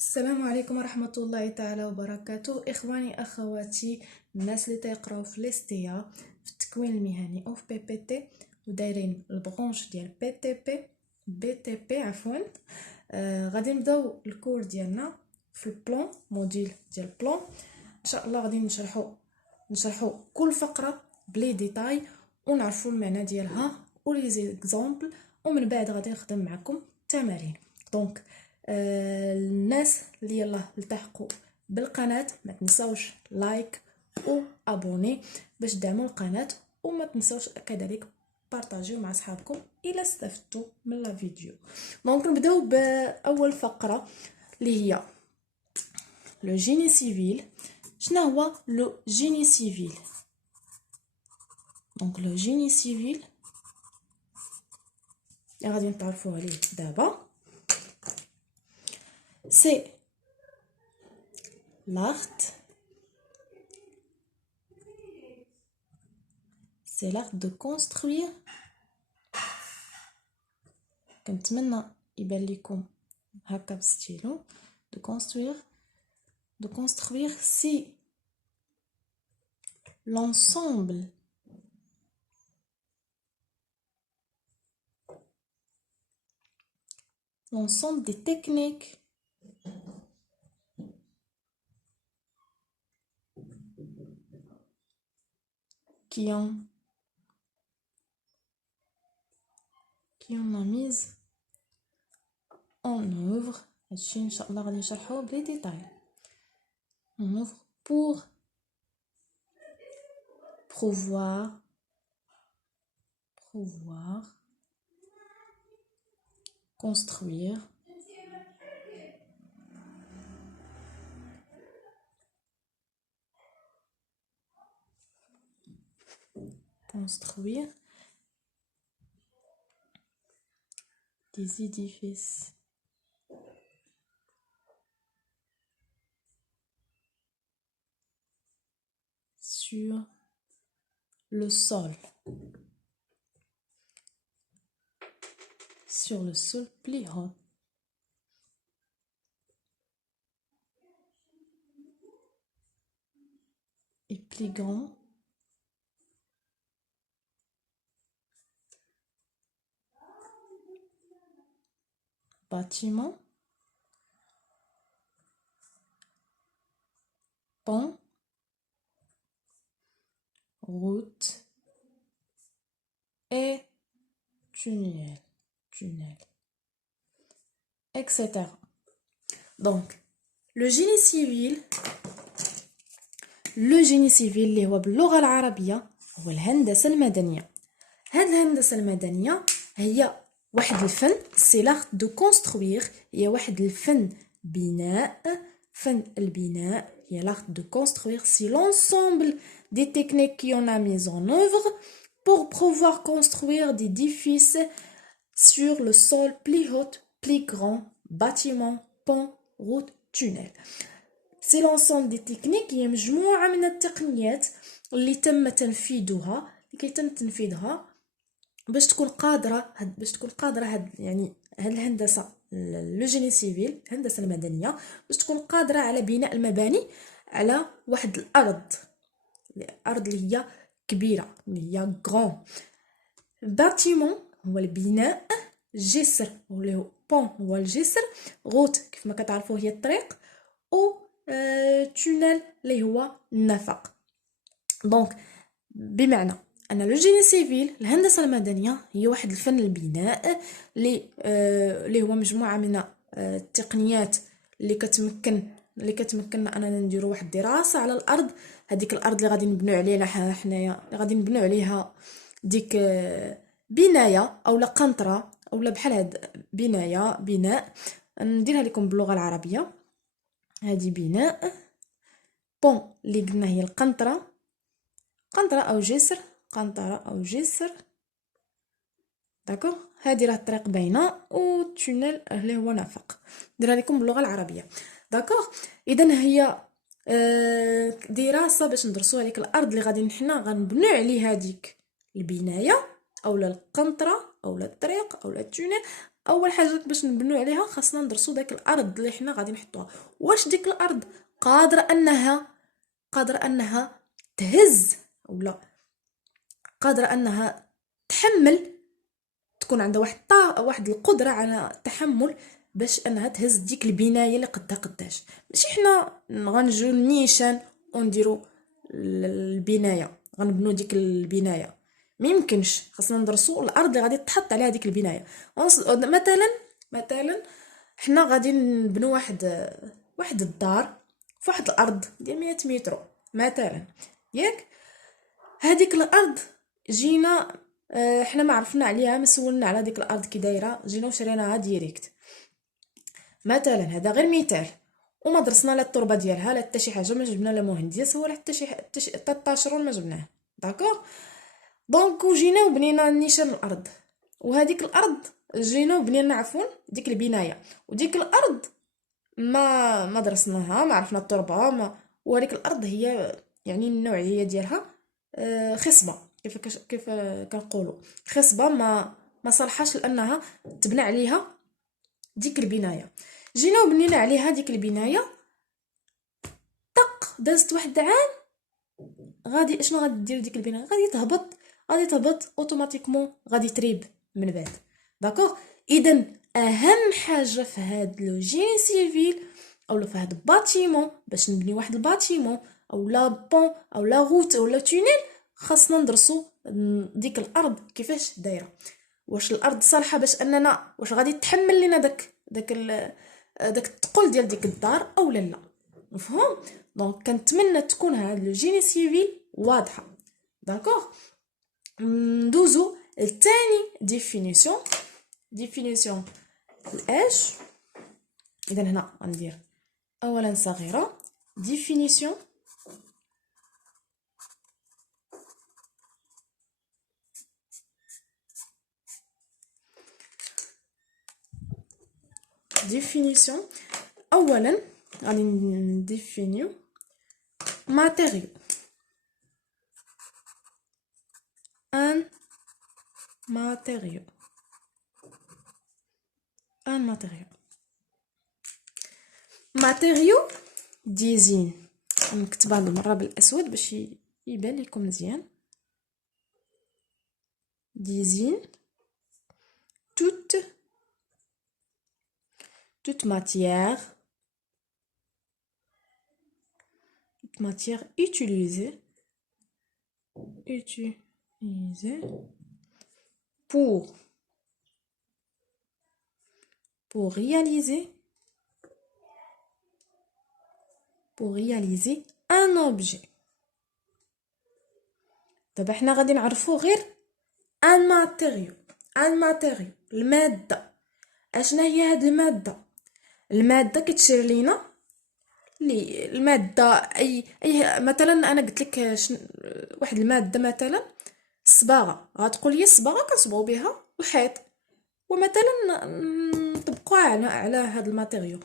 السلام عليكم ورحمة الله تعالى وبركاته. إخواني أخواتي الناس اللي تيقراو في ليستيا في التكوين المهني أو في بي بي تي ودايرين البرونش ديال بي تي بي عفوا. غادي نبداو الكور ديالنا في البلان موديل ديال البلان. ان شاء الله غادي نشرحوا كل فقرة بلي ديتاي ونعرفوا المعنى ديالها ولي زيكزامبل، ومن بعد غادي نخدم معكم تمارين. دونك الناس اللي يلا التحقوا بالقناه ما تنساوش لايك و ابوني باش تدعموا القناه، وما تنساوش كذلك بارطاجيو مع اصحابكم الى استفدتوا من لا فيديو. دونك نبداو باول فقره اللي هي لو جيني سيفيل. شنو هو لو جيني سيفيل؟ دونك لو جيني سيفيل غادي نتعرفوا عليه دابا. C'est l'art de construire. كنتمنى يبان لكم هكا بستيلو. de construire si l'ensemble des techniques qui ont la mise en œuvre, ان شاء الله غادي نشرحوه بلي ديتاي. en œuvre pour pouvoir construire des édifices sur le sol plus haut et plus grand bâtiment, pont, route et tunnel, etc. Donc le génie civil اللي هو باللغة العربية هو الهندسة المدنية. هاد الهندسة المدنية هي واحد الفن، سي l'art de construire، هي واحد الفن بناء، فن البناء هي l'art de construire si l'ensemble des techniques qui ont la mise en œuvre pour pouvoir construire des édifices sur le sol plus haut, plus grand, bâtiments, ponts, routes, tunnels. سي لونسومبل دي تكنيك، هي مجموعه من التقنيات اللي تم تنفيذها باش تكون قادره يعني هاد الهندسه لو جيني سيفيل الهندسه المدنيه باش تكون قادره على بناء المباني على واحد الارض اللي هي كبيره، اللي هي غران. باتيمون هو البناء، جسر اللي هو بون هو الجسر، غوت كيف ما كتعرفوا هي الطريق، او تونيل اللي هو النفق. دونك بمعنى ان لو جيني سيفيل الهندسه المدنيه هي واحد الفن البناء اللي هو مجموعه من التقنيات اللي كتمكننا اننا نديروا واحد الدراسه على الارض. هذيك الارض اللي غادي نبنيو عليها حنايا، غادي نبنيو عليها ديك بنايه اولا قنطره اولا بحال هاد بناء نديرها لكم باللغه العربيه. هذه بناء، بون اللي قلنا هي القنطره او جسر، داكوغ. هذه راه الطريق باينه، و تونيل اللي هو نفق، نديرها لكم باللغه العربيه، داكوغ. اذا هي دراسه باش ندرسوا هذيك الارض اللي غادي حنا غنبنيو عليها هذيك البنايه اولا القنطره اولا الطريق اولا التونيل اول حاجه باش نبنيو عليها خاصنا ندرسو داك الارض اللي حنا غادي نحطوها. واش ديك الارض قادره انها تهز ولا قادره انها تحمل، تكون عندها واحد القدره على التحمل باش انها تهز ديك البنايه اللي قدها قداش. ماشي حنا غنجيو نيشان ونديرو البنايه، غنبنو ديك البنايه، ما يمكنش. خاصنا ندرسو الارض اللي غادي تحط عليها ديك البنايه. مثلا حنا غادي نبنو واحد الدار في واحد الارض ديال 100 متر مثلا، ياك؟ هذيك الارض جينا حنا ما عرفنا عليها، ما سولنا على ديك الارض كي دايره، جينا وشريناها ديريكت مثلا. هذا غير مثال، وما درسنا لا التربه ديالها لا حتى شي حاجه، ما جبنا لا مهندس ولا حتى شي حتى الطاشرون ما جبناه. داكوغ؟ دونك وجينا وبنينا نيشان الارض، وهذيك الارض جينا وبنينا عفوا ديك البنايه، وديك الارض ما درسناها، ما عرفنا التربه ما. وهذيك الارض هي يعني النوعيه ديالها خصبه، كيف كنقولوا خصبه، ما صالحاش لانها تبنى عليها ديك البنايه. جينا وبنينا عليها ديك البنايه، دازت واحد عام، غادي اشنو غادي دير ديك البنايه؟ غادي تهبط اوتوماتيكمون، غادي تريب من بعد. داكوغ؟ اذا اهم حاجه في هاد لو جيني سيفيل اولا في هاد الباتيمون، باش نبني واحد الباتيمون او لا بون او لا غوت او لا تونيل، خاصنا ندرسو ديك الارض كيفاش دايره. واش الارض صالحه باش اننا واش غادي تحمل لنا داك الثقل ديال ديك الدار او لا. مفهوم؟ دونك كنتمنى تكون هاد لو جيني سيفيل واضحه. داكوغ؟ ندوزو الثاني ديفينيسيون الاش. اذا هنا غندير اولا صغيره ديفينيسيون اولا غادي نديفينيو ماتيريو. un matériau ديزين، نكتبها بالمره بالاسود باش يبان لكم مزيان. ديزين toute matière utilisée pour réaliser un objet. دابا حنا غادي نعرفو غير ان ماتيريو الماده. اشنا هي هاد الماده كتشير لينا الماده اي مثلا انا قلت لك واحد الماده مثلا الصباغه، غتقول لي الصباغه كنصبغوا بها الحيط، ومثلا نطبقوا على هاد الماتيريو.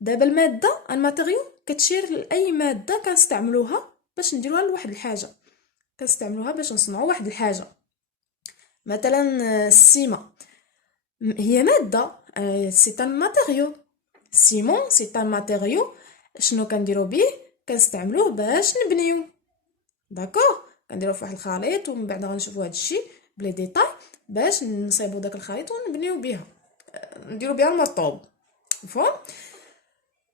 دابا الماتيريو كتشير لاي ماده كنستعملوها باش نديروها لواحد الحاجه، كنستعملوها باش نصنعوا واحد الحاجه. مثلا السيما هي ماده، سي ان ماتيريو. سيمون سي ان ماتيريو. شنو كنديروا به؟ كنستعملوه باش نبنيو. داكوغ؟ كنديروه في واحد الخليط ومن بعد غنشوفوا هذا الشيء بلي ديتاي باش نصيبوا داك الخليط ونبنيو بها، نديروا بها المطوب. مفهوم؟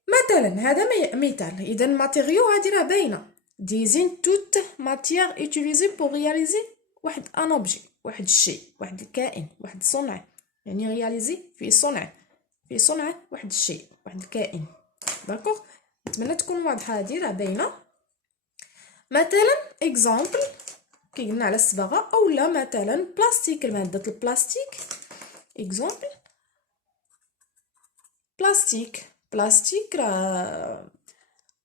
مثلا هذا مثال. اذا ماتيريو هذه راه باينه، ديزين توت ماتيير يوتيليزي بور رياليزي واحد ان اوبجي، واحد الشيء، واحد الكائن، واحد الصنع. يعني رياليزي في صنع واحد الشيء، واحد الكائن. داكوغ؟ نتمنى تكون واضحه، هذه راه باينه. مثلا اكزامبل كي قلنا على الصباغه، اولا مثلا بلاستيك، ماده البلاستيك. اكزامبل بلاستيك راه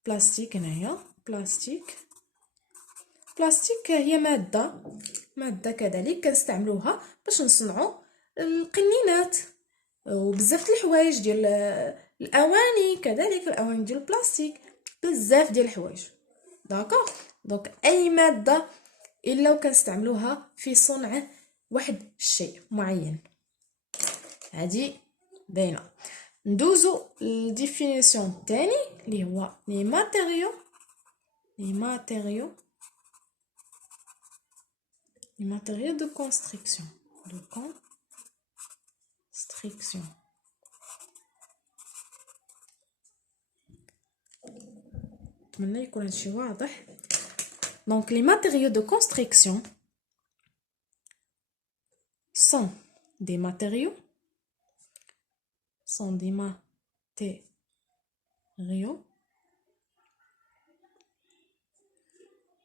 بلاستيك هنايا. بلاستيك هي ماده كذلك كنستعملوها باش نصنعوا القنينات وبزاف الحوايج ديال الاواني، كذلك الاواني ديال البلاستيك، بزاف ديال الحوايج. داكوغ؟ دونك اي ماده الا وكنستعملوها في صنع واحد الشيء معين. هذه باينه. ندوزو للديفينيسيون تاني اللي هو لي ماتيريو دو كونستركسيون نتمنى يكون هادشي واضح. دونك les matériaux de construction sont des matériaux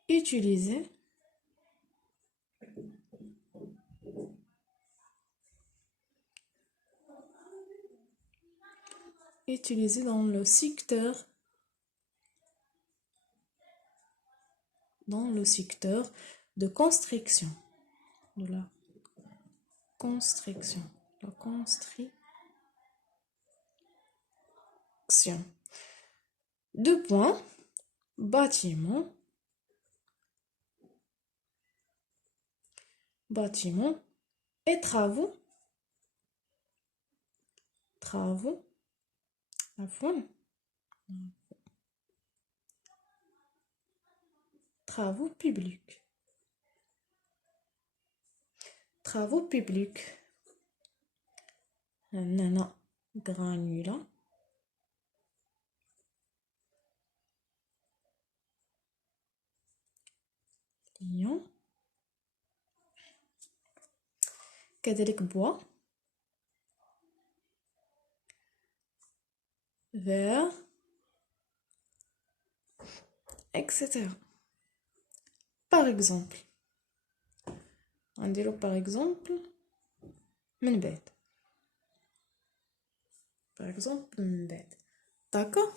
utilisés dans le secteur de construction, de la construction. Deux points, bâtiment et travaux publics. هنا granulat lion كذلك bois verre etc. par exemple غنديرو par exemple من بعد d'accord.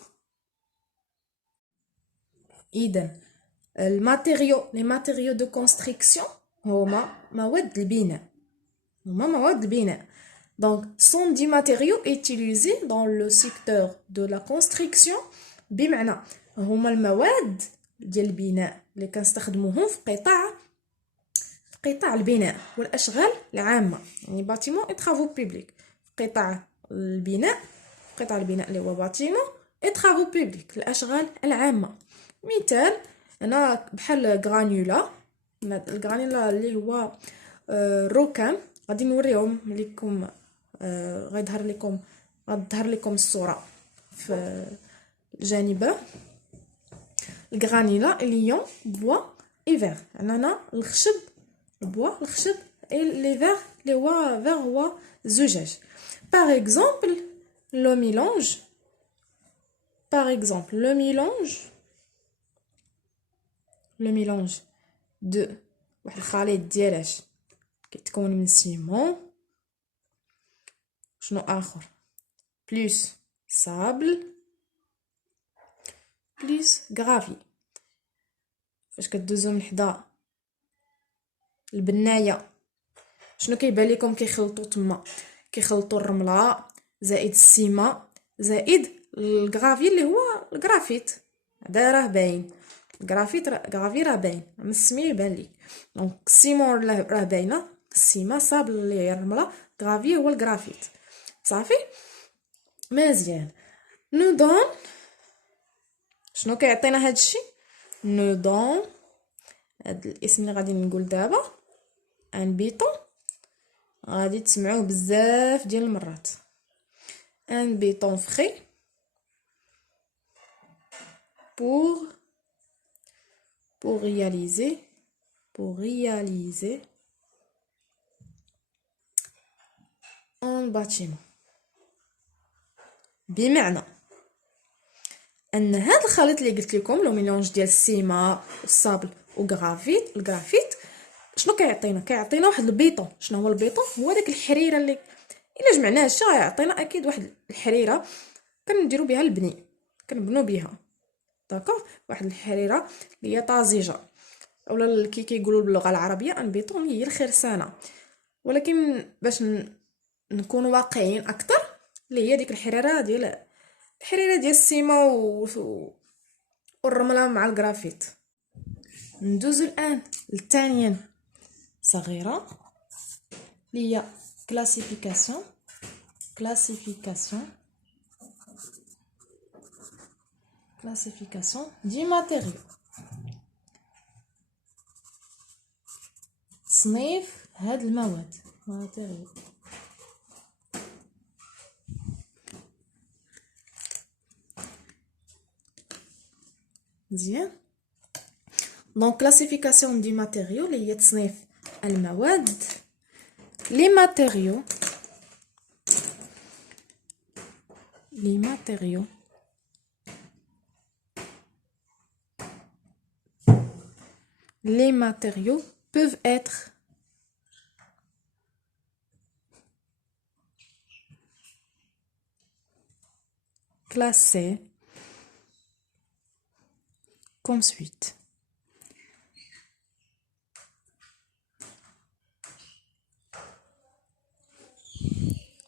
إذن les matériaux de construction هما مواد البناء. Donc sont des matériaux utilisés dans le secteur de la construction. بمعنى هما المواد ديال البناء اللي كنستخدموهم في قطاع البناء والاشغال العامه، يعني باتيمون اي طرافو بوبليك. في قطاع البناء اللي هو باتيمون اي طرافو بوبليك، الاشغال العامه. مثال هنا بحال غرانيولا اللي هو الركام. غادي نوريهم لكم، غتظهر لكم الصوره في الجانب. الغرانيولا ليون بوا اي فير، عندنا الخشب اي لي فير اللي هو فير هو زجاج. par exemple le mélange de واحد الخليط ديالاش كيتكون من سيمون، شنو اخر، بلس سابل بلس غرافي. فاش كدوزو من حدا البنايه شنو كيبان لكم كيخلطوا تما؟ كيخلطوا الرمله زائد السيمه زائد الغرافي اللي هو الغرافيت. هذا راه باين، غرافي راه باين من السميه يبان ليك. دونك السيمون راه باينه، السيمه صابل اللي هي الرمله، غرافي هو الغرافيت. صافي مزيان. نودون شنو كيعطينا هذا الشيء؟ نودون هاد الاسم اللي غادي نقول دابا ان بيطون، غادي تسمعوه بزاف ديال المرات. ان بيطون فري pour réaliser un bâtiment. بمعنى ان هذا الخليط اللي قلت لكم لو ميلونج ديال السيما والصابل الغرافيت شنو كيعطينا واحد البيطون. شنو هو البيطون؟ هو داك الحريره اللي الا جمعناه شي غيعطينا اكيد واحد الحريره كنديروا بها البني، كنبنوا بها. داكوغ، واحد الحريره اللي هي طازجه، اولا كيقولوا باللغه العربيه ان بيطون هي الخرسانه. ولكن باش نكونوا واقعيين اكثر اللي هي ديك الحريره ديال السيما والرمله مع الغرافيت. ندوزو الان للثانيه صغيره اللي هي كلاسيفيكاسيون classification des matériaux. تصنيف هاد المواد matériaux. مزيان. donc classification des matériaux اللي هي تصنيف المواد. les matériaux peuvent être classés comme suite.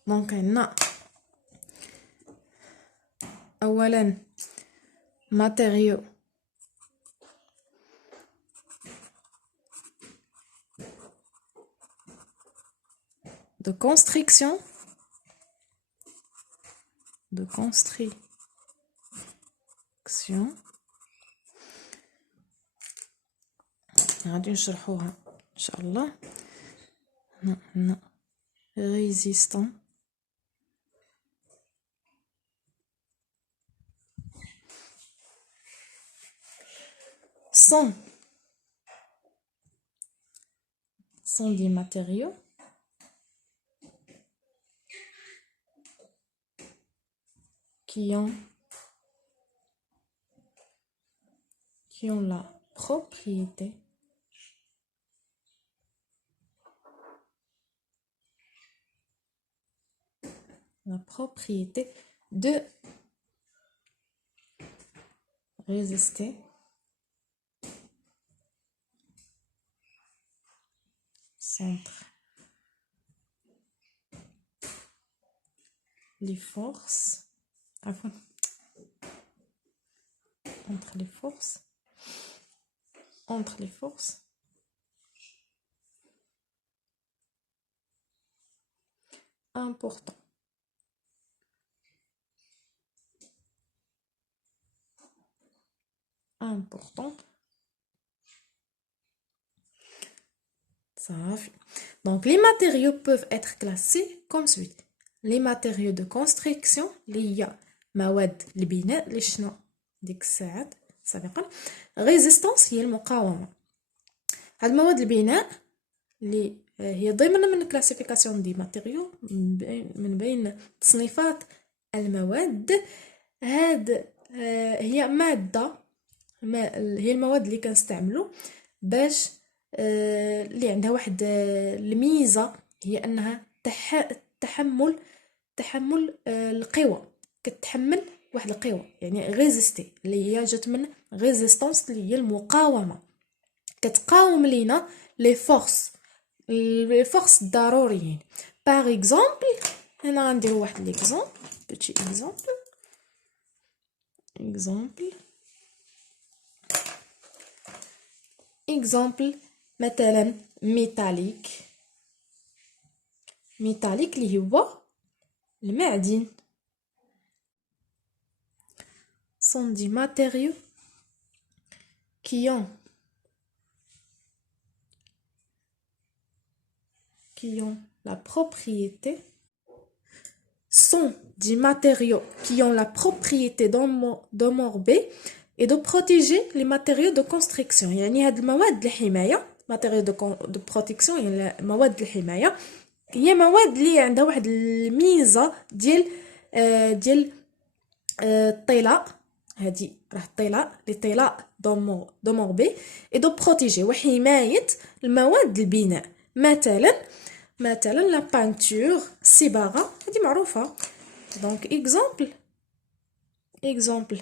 donc عندنا اولا matériaux de construction غادي نشرحوها ان شاء الله. résistant sont des matériaux qui ont la propriété de résister contre les forces entre les forces importantes. Donc les matériaux peuvent être classés comme suit. les matériaux de construction اللي هي مواد البناء اللي شنو ديك الساعات سابقا. ريزيستانس هي المقاومه. هاد مواد البناء اللي هي ضمن من كلاسيفيكاسيون دي ماتيريو من بين تصنيفات المواد. هاد هي ماده هي المواد اللي كنستعملو باش اللي عندها واحد الميزه هي انها تحمل القوى. كتحمل واحد القوى يعني ريزيستي اللي هي جات من ريزيستانس اللي هي المقاومه. كتقاوم لينا لي فورس الضروريين. باغ اكزومبل هنا غندير واحد ليكزومبل بيتي اكزومبل مثلا ميتاليك اللي هو المعدن. sont des matériaux qui ont la propriété d'amorber et de protéger les matériaux de construction. يعني هاد المواد الحماية matériaux de protection يعني مواد الحماية هي مواد اللي عندها واحد الميزة ديال الطلاء. هذه راه الطلاء دوموربي اي دو بروتيجي وحمايه المواد البناء. مثلا لا بانتور الصباغه هذه معروفه. دونك اكزومبل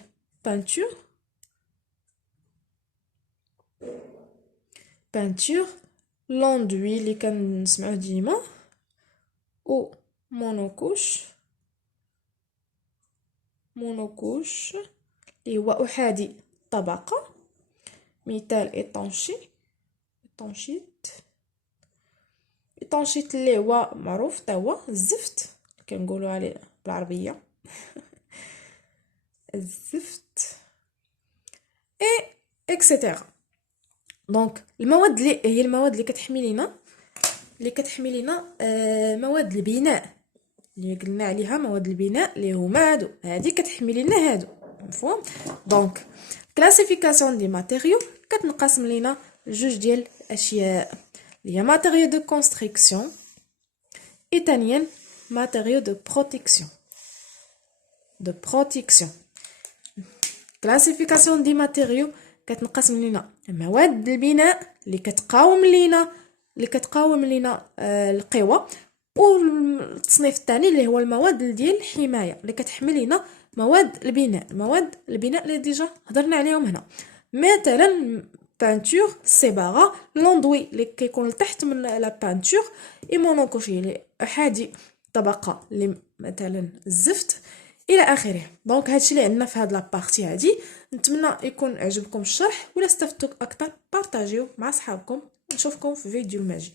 بانتور لوندوي اللي كنسمعوه ديما او مونوكوش اللي هو احادي الطبقه. مثال ايطونشيت اللي هو معروف تا هو الزفت كنقولوا عليه بالعربيه الزفت اي اكسيتيرا. دونك المواد اللي هي المواد اللي كتحمي لينا مواد البناء اللي قلنا عليها، مواد البناء اللي هما هادي كتحمي لينا هادو، مفهوم؟ دونك كلاسيفيكاسيون دي ماتيريو كتنقسم لينا جوج ديال الاشياء اللي هي ماتيريو دو كونستركسيون اي ثانيا ماتيريو دو بروتيكسيون. كلاسيفيكاسيون دي ماتيريو كتنقسم لينا مواد البناء اللي كتقاوم لينا القوى، والتصنيف الثاني اللي هو المواد ديال الحمايه اللي كتحمي لينا مواد البناء اللي ديجا هضرنا عليهم هنا. مثلا بانتور سيبارا، لوندوي اللي كيكون لتحت من لا بانتور، اي مونوكوشي اللي احادي طبقه اللي مثلا الزفت الى اخره. دونك هادشي اللي عندنا في هاد لابارتي هادي. نتمنى يكون عجبكم الشرح، ولا استفدتوا اكثر بارطاجيو مع صحابكم. نشوفكم في فيديو الماجي.